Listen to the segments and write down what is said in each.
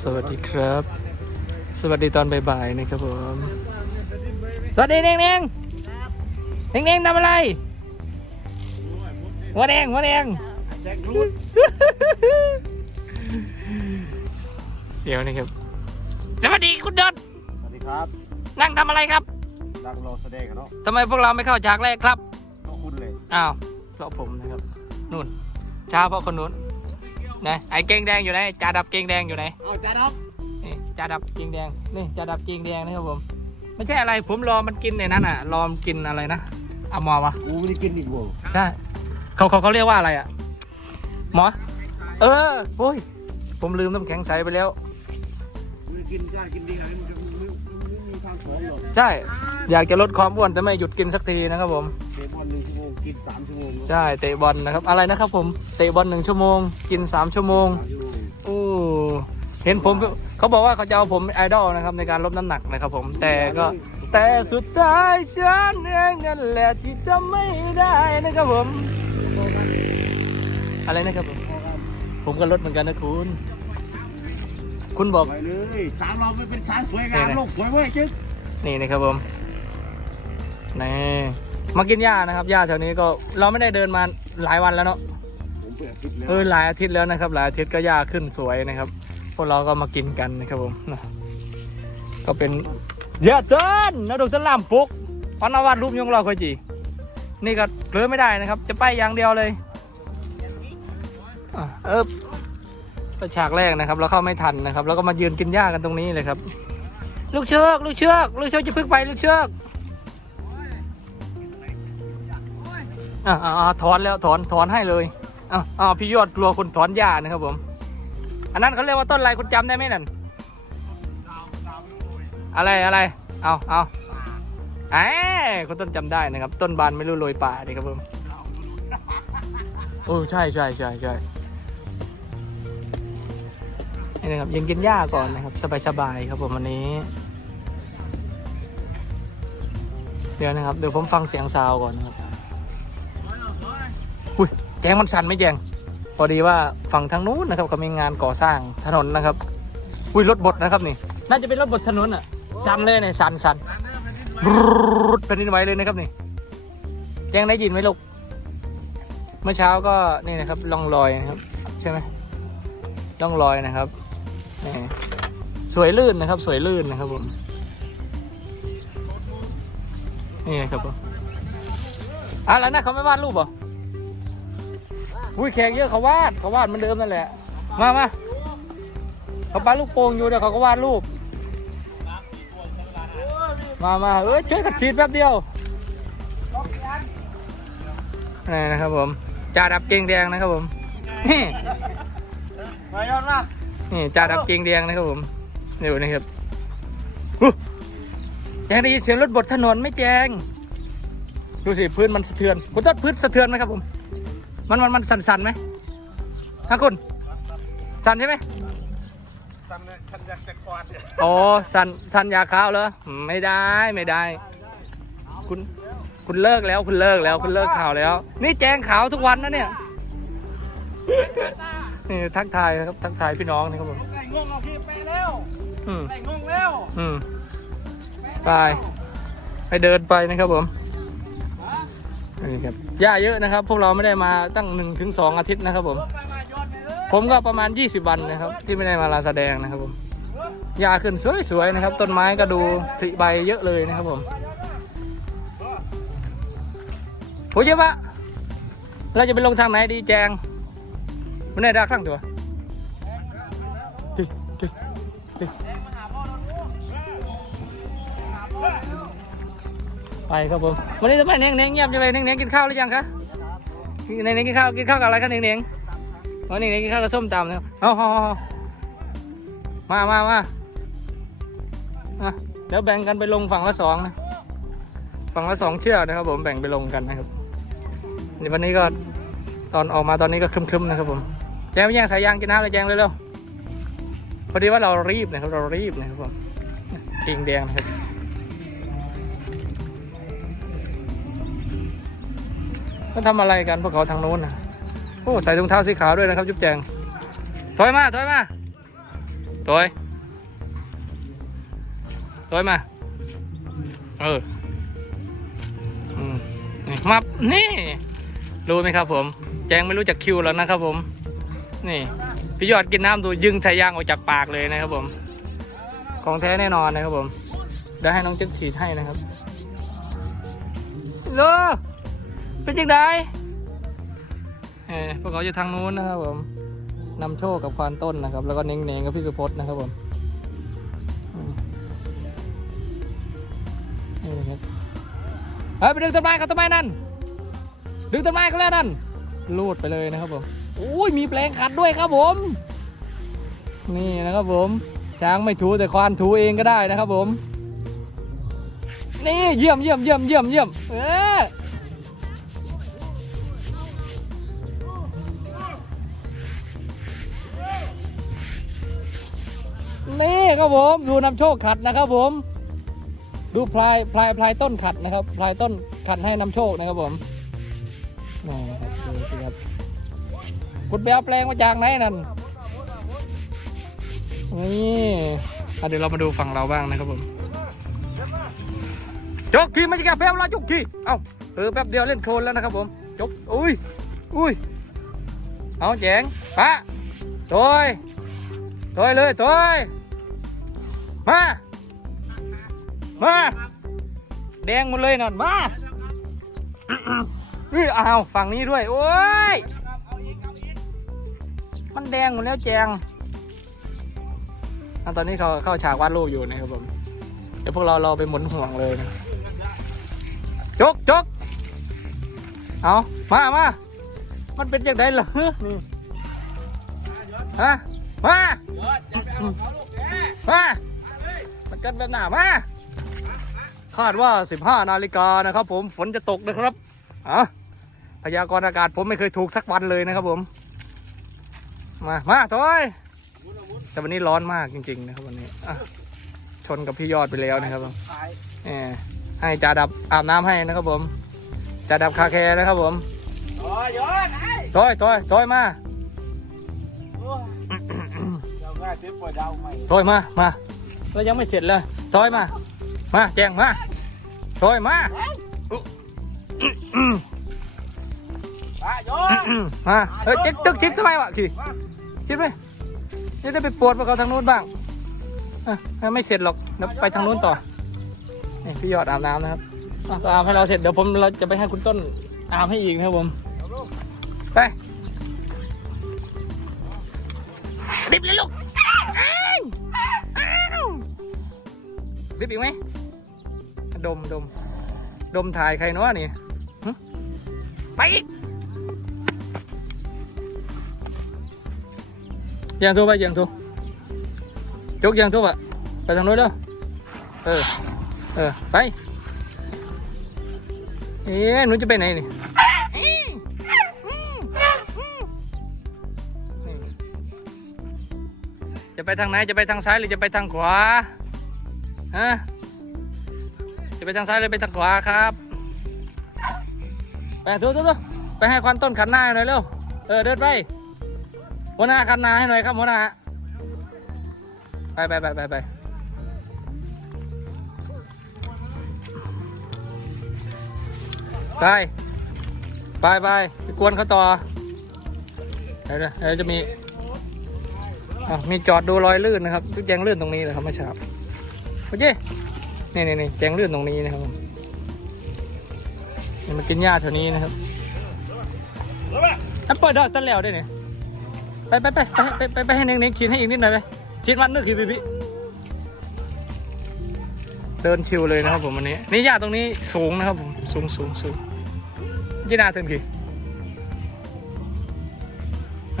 สวัสดีครับ สวัสดีตอนบ่ายๆนะครับผม สวัสดีเน่งเน่งเน่งเน่งทำอะไร หัวแดงหัวแดงแจ็ครูดเดี๋ยวนะครับ สวัสดีคุณดอนสวัสดีครับ นั่งทำอะไรครับดังรอแสดงกันเนาะทำไมพวกเราไม่เข้าฉากแรกครับก็คุณเลย อ้าวเพราะผมนะครับ นู่นช้าเพราะคนนู้น นะไอ้เกงแดงอยู่ไหนจ่าดับเกงแดงอยู่ไหนเอาจ้าดับนี่จ่าดับเกงแดงนี่จ่าดับเกงแดงนะครับผมไม่ใช่อะไรผมรอมันกินในนั้นอะรอมันกินอะไรนะอะหมอวะกูไม่ได้กินอีกเว้ยใช่เขาเขาเขาเรียกว่าอะไรอะหมอเออโอ้ยผมลืมน้ำแข็งใสไปแล้วไม่ได้กินจ้ากินดีอะไรมันจะไม่ไม่มีทางสองหรอกใช่ อยากจะลดความอ้วนแต่ไม่หยุดกินสักทีนะครับผมเตะบอลหนึ่งชั่วโมงกินสามชั่วโมงใช่เตะบอลนะครับ อะไรนะครับผมเตะบอลหนึ่งชั่วโมง กินสามชั่วโมง สามชั่วโมงโอ้เห็นผมเขาบอกว่าเขาจะเอาผมเป็นไอดอลนะครับในการลดน้ำหนักนะครับผมแต่ก็แต่สุดท้ายฉันเองนั่นแหละที่ทำไม่ได้นะครับผม อะไรนะครับผมผมก็ลดเหมือนกันนะคุณ คุณบอก ไปเลยสามเราไม่เป็นสายสวยงามนี่นะโลกสวยเว้ยจึ๊กนี่นะครับผมนี่ มากินหญ้านะครับหญ้าแถวนี้ก็เราไม่ได้เดินมาหลายวันแล้วเนาะผมเปิดคลิปแล้วเออหลายอาทิตย์แล้วนะครับ หลายอาทิตย์ก็หญ้าขึ้นสวยนะครับ พวกเราก็มากินกันนะครับผมนะก็เป็นเยอะเกินนะดกตะลามปุกพันวาดรูปยงเราค่อยจีนี่ก็เหลือไม่ได้นะครับ จะไปอย่างเดียวเลยอะเออก็ฉากแรกนะครับ เราเข้าไม่ทันนะครับ แล้วก็มายืนกินหญ้ากันตรงนี้เลยครับ ลูกเชือก ลูกเชือก ลูกเชือกจะพึ่งไปลูกเชือก อะอะอะถอนแล้วถอนถอนให้เลยอะอะพี่ยอดกลัวคนถอนหญ้านะครับผม อันนั้นเขาเรียกว่าต้นอะไรคุณจำได้ไหมนั่นอะไรอะไรเอาเอาไอ้คุณต้นจำได้นะครับ ต้นบานไม่รู้โรยป่าดีครับผมโอ้ใช่ใช่ใช่ใช่นี่นะครับยังกินหญ้าก่อนนะครับสบายสบายๆครับผมวันนี้ เดี๋ยวนะครับเดี๋ยวผมฟังเสียงซาวก่อนนะครับ อุ้ยแจงมันสั่นไหมแจงพอดีว่าฝั่งทางนู้นนะครับเขามีงานก่อสร้างถนนนะครับ อุ้ยรถบดนะครับนี่ น่าจะเป็นรถบดถนนอะสั่นเลยเนี่ยสั่นสั่นบรูดเป็นดินไหวเลยนะครับนี่ แจงได้ยินไหมลูกเมื่อเช้าก็นี่นะครับล่องรอยนะครับ ใช่ไหมล่องรอยนะครับนี่สวยลื่นนะครับ สวยลื่นนะครับผมนี่ครับผมอะแล้วนะเขาไม่วาดรูปเหรอ อุ้ยแขกเยอะเขาวาดเขาวาดเหมือนเดิมนั่นแหละ มามาเขาปาลูกโป่งอยู่เดี๋ยวเขาก็วาดรูป มามาเอ้ยช่วยกันฉีดแป๊บเดียวนี่นะครับผมจ่าดับเกงแดงนะครับผม นี่มายอดมานี่จ่าดับเกงแดงนะครับผมเดี๋ยวนะครับอู้แจงได้ยินเสียงรถบดถนนไหม่แจงดูสิพื้นมันสะเทือนคุณต้นพื้นสะเทือนไหมครับผม มันมันมันสั่นๆไหมฮะคุณสั่นใช่ไหมทำเลยฉันอยากจะกวาดเนี่ยโอ้สั่นสั่นยาขาวเหรออืมไม่ได้ไม่ได้ คุณคุณเลิกแล้วคุณเลิกแล้วคุณเลิกข่าวแล้ว นี่แจงขาวทุกวันนะเนี่ยนี่ทักทายนะครับทักทายพี่น้องนะครับผมไก่งงเอาพี่ไปแล้วอืมไก่งงแล้วอืมไปไปเดินไปนะครับผม นี่ครับหญ้าเยอะนะครับ พวกเราไม่ได้มาตั้งหนึ่งถึงสองอาทิตย์นะครับ ผม ผมก็ประมาณ 20 วันนะครับ ที่ไม่ได้มาลานแสดงนะครับผมหญ้าขึ้นสวยๆนะครับ ต้นไม้ก็ดูผลิใบเยอะเลยนะครับผมโอ้ยเยอะปะเราจะไปลงทางไหนดีแจงไม่ได้ดักข้างตัว ไปครับผมวันนี้ทำไมเน่งเน่งเงียบจังเลยเน่งเน่งกินข้าวหรือยังคะเน่งเน่งกินข้าวกินข้าวกับอะไรคะเน่งเน่งวันนี้เนี่กินข้าวกับส้มตำนะครับเอาเอาเอาเอามามามาอะเดี๋ยวแบ่งกันไปลงฝั่งละสองนะฝั่งละสองเชือกนะครับ ผมแบ่งไปลงกันนะครับนี่วันนี้ก็ตอนออกมาตอนนี้ก็ครึมๆนะครับผมแจงไปแย่งสายยางกินน้ำเลยแจงเร็วๆพอดีว่าเรารีบนะครับเรารีบนะครับผมกิ่งแดงนะครับ ก็ทำอะไรกันพวกเขาทางโน้นนะโอ้ใส่รองเท้าสีขาวด้วยนะครับ จุ๊บแจงถอยมาถอยมาตัวตัวมา เอออืมนี่มับนี่ รู้ไหมครับผม แจงไม่รู้จักคิวแล้วนะครับผม นี่พี่ยอดกินน้ำดูยึงใส่ยางออกจากปากเลยนะครับผม ของแท้แน่นอนนะครับผมเดี๋ยวให้น้องเจ๊กฉีดให้นะครับโล เป็นยังไงเออพวกเขาจะทางนู้นนะครับผมนำโชคกับควานต้นนะครับ แล้วก็เน่งเน่งกับพี่สุพจน์นะครับผมนี่นะครับเฮ้ยไปดึงต้นไม้กับต้นไม้นั่นดึงต้นไม้เขาแล้วนั่นลูดไปเลยนะครับผมโอ้ยมีแปลงขัดด้วยครับผม นี่นะครับผม ช้างไม่ถูแต่ควานถูเองก็ได้นะครับผม นี่เยี่ยมเยี่ยมเยี่ยมเยี่ยมเยี่ยมเออ นี่ครับผมดูนำโชคขัดนะครับผม ดูพลายพลายพลายต้นขัดนะครับพลายต้นขัดให้นำโชคนะครับผมนี่นะครับดูสิครับคุณไปเอาแปลงมาจากไหนนั่นนี่เดี๋ยวเรามาดูฝั่งเราบ้างนะครับผมจกขี่ไม่ใช่แค่แป๊บละจกขี่เอ้าเออแป๊บเดียวเล่นโคลนแล้วนะครับผมจกอุ้ยอุ้ยเอาแจงปะโถอย ถอยเลยโถอยมา มา แดงหมดเลยนั่นมานี่อ้าวฝั่งนี้ด้วย โอ้ย มันแดงหมดแล้วแจงตอนนี้เขาเข้าฉากวาดรูปอยู่นะครับผม เดี๋ยวพวกเราเราไปหมุนห่วงเลยนะจกจกเอามามามันเป็นอย่างไรล่ะฮะนี่ฮะมา มามันกันแบบหนามาคาดว่า 15 นาฬิกานะครับ ผมฝนจะตกนะครับอะพยากรณ์อากาศผมไม่เคยถูกสักวันเลยนะครับผม มามาถอยแต่วันนี้ร้อนมากจริง ๆ นะครับวันนี้อะชนกับพี่ยอดไปแล้วนะครับผมเออให้จ่าดับอาบน้ำให้นะครับผมจ่าดับคาแคร์นะครับผมโอ้ยยนไอ้ต้อยต้อยต้อยมา เจ้าแม่ซื้อปล่อยดาวใหม่ต้อยมา มา เรายังไม่เสร็จเลยต้อยมา มาแจงมาต้อยมาป้ายนมาเฮ้ยเจ๊กตึกชิดทำไมวะขี่ชิดไปจะได้ไปปวดพวกเขาทางนู้นบ้างอะไม่เสร็จหรอกเดี๋ยวไปทางนู้นต่อ นี่พี่ยอดอาบน้ำนะครับอะอาบให้เราเสร็จเดี๋ยวผมเราจะไปให้คุณต้นอาบให้อีกนะครับผม ไปรีบเลยลูก รีบอีกไหมดมดมดมถ่ายใครเนาะนี่ไปอีกยังทุบไปยังทุบยกยังทุบอะไปทางโน้นเด้อเออเออไปเอ๊ะหนูจะไปไหนนี่จะไปทางไหนจะไปทางซ้ายหรือจะไปทางขวา ฮะจะไปทางซ้ายหรือไปทางขวาครับไปทุกทุกไปให้ควันต้นขันหน้าหน่อยเร็วเออเดินไปหัวหน้าขันหน้าให้หน่อยครับหัวหน้าไปไปไปไปไปไปไปไปไปกวนเขาต่อเดี๋ยวเดี๋ยวจะมีมีจอดดูรอยลื่นนะครับทุกแจงลื่นตรงนี้เลยครับไม่ใช่ครับ โอเคนี่นี่นี่แจงเลื่นตรงนี้นะครับผมนี่มากินหญ้าแถวนี้นะครับอะเปิดดอกต้นแล้วด้เนี่ยไปไปไปไปไปไปไปให้เน่งเน่งขีดให้อีกนิดหน่อยไปชิดวันนึกขีดพี่พี่เดินชิวเลยนะครับผมวันนี้ นี่หญ้าตรงนี้สูงนะครับผมสูงสูงสูงยี่นาเต็มขีด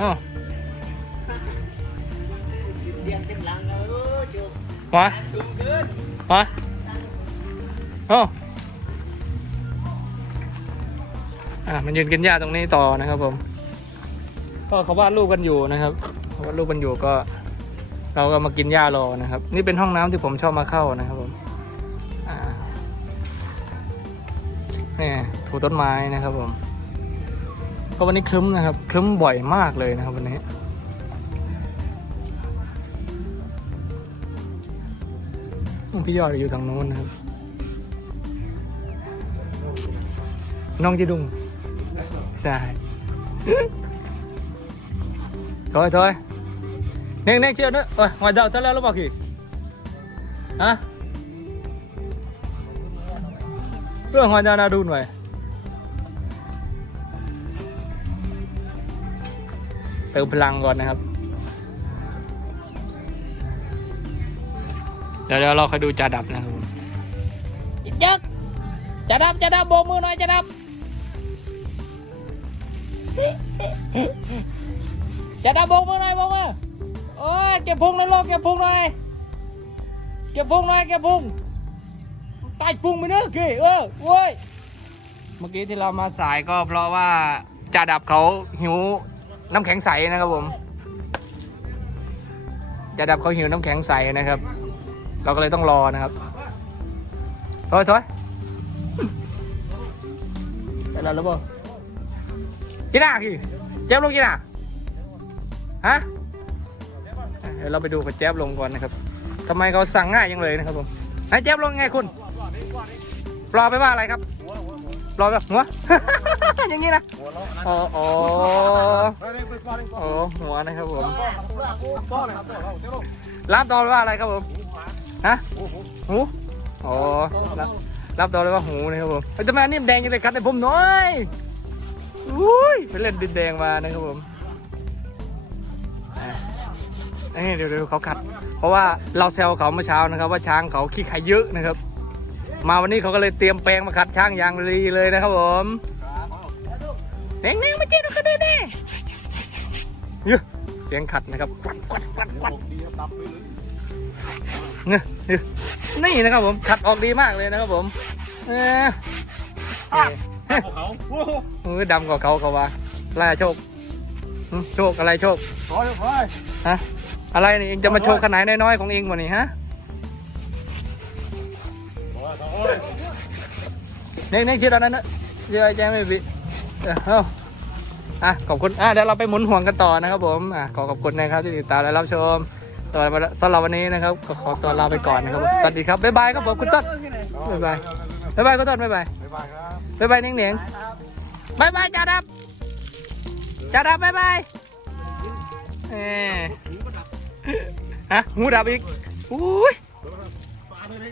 อ๋อ จ้ามามาโอ้อะมันยืนกินหญ้าตรงนี้ต่อนะครับผม ก็เขาวาดรูปกันอยู่นะครับเขาวาดรูปกันอยู่ก็ เราก็มากินหญ้ารอนะครับ นี่เป็นห้องน้ำที่ผมชอบมาเข้านะครับผมอ่านี่ถูต้นไม้นะครับผมเพราะวันนี้ครึ้มนะครับครึ้มบ่อยมากเลยนะครับวันนี้ พี่ยอดอยู่ทางโน้นนะครับ น้องจีดุงใช่ thôi thôi nè nè chưa nữa rồi ngoài đợi tới là lúc vào kì hả Ưa ngoài ra nào đun vậy tự พลังก่อนนะครับ ดี๋ยวเดี๋ยวเราคอยดูจ่าดับนะครับผมยักจ่าดับจ่าดับโบมือหน่อยจ่าดับจ่าดับโบมือหน่อยโบมือโอ้ยเก็บพุงหนะลูกเก็บพุงหน่อยเก็บพุงหน่อยเก็บพุงใต้พุงไปเนอะกี่เออโว้ยเมื่อกี้ที่เรามาสายก็เพราะว่าจ่าดับเขาหิวน้ำแข็งใสนะครับผมจ่าดับเขาหิวน้ำแข็งใสนะครับ เราก็เลยต้องรอนะครับถอยถอยไปแล้วหรือเปล่ากินหน้ากี่เจ็บลงกินหน้าฮะเดี๋ยวเราไปดูกับแจ๊บลงก่อนนะครับทำไมเขาสั่งง่ายยังเลยนะครับผมไหนแจ๊บลงไงคุณรอไปว่าอะไรครับรอแบบหัวอย่างนี้นะหัวเราะนะอ๋ออ๋อไปเลยไปก่อนเลยอ๋อหัวนะครับผมก้อนเลยครับเจ้าลูกรับตอนว่าอะไรครับผม ฮะโอ้โหหูอ๋อรับรับตอนเลยว่าหูนะครับผมเฮ้ทำไมอันนี้มันแดงยังเลยครับในผมหน้อยอุ้ยไปเล่นดินแดงมานะครับผมนี่เดี๋ยวเดี๋ยวเขาขัด เพราะว่าเราแซวเขาเมื่อเช้านะครับ ว่าช้างเขาขี้ไข่เยอะนะครับ มาวันนี้เขาก็เลยเตรียมแปลงมาขัดช้างยางรีเลยนะครับผมเน่งเน่งมาเจ๊ดูกันดิเนี่ยเยอเสียงขัดนะครับกวัดกวัดกวัดกวัด ดีครับตับไปเลยเนี่ยนี่นะครับผมขัดออกดีมากเลยนะครับผมเออพวกเขาโอ้โหมือดำกว่าเขาเขาว่าอะไรอะโชคหึโชคอะไรโชคถอยถอยฮะอะไรนี่เองจะมาโชว์ขนาดน้อยๆของเองวะนี่ฮะถอยถอยเน่งเน่งชื่อตอนนั้นนะชื่อไอ้แจ้ไม่บิเออเอาอะขอบคุณอะเดี๋ยวเราไปหมุนห่วงกันต่อนะครับผมอะขอขอบคุณนะครับที่ติดตามและรับชม สำหรับสำหรับวันนี้นะครับก็ขอตัวลาไปก่อนนะครับผมสวัสดีครับบ๊ายบายครับผมคุณต้นบ๊ายบายบ๊ายบายคุณต้นบ๊ายบายบ๊ายบายครับบ๊ายบายเน่งเน่งบ๊ายบายจ่าดับจ่าดับบ๊ายบายเออฮะหูดับอีกอุ้ย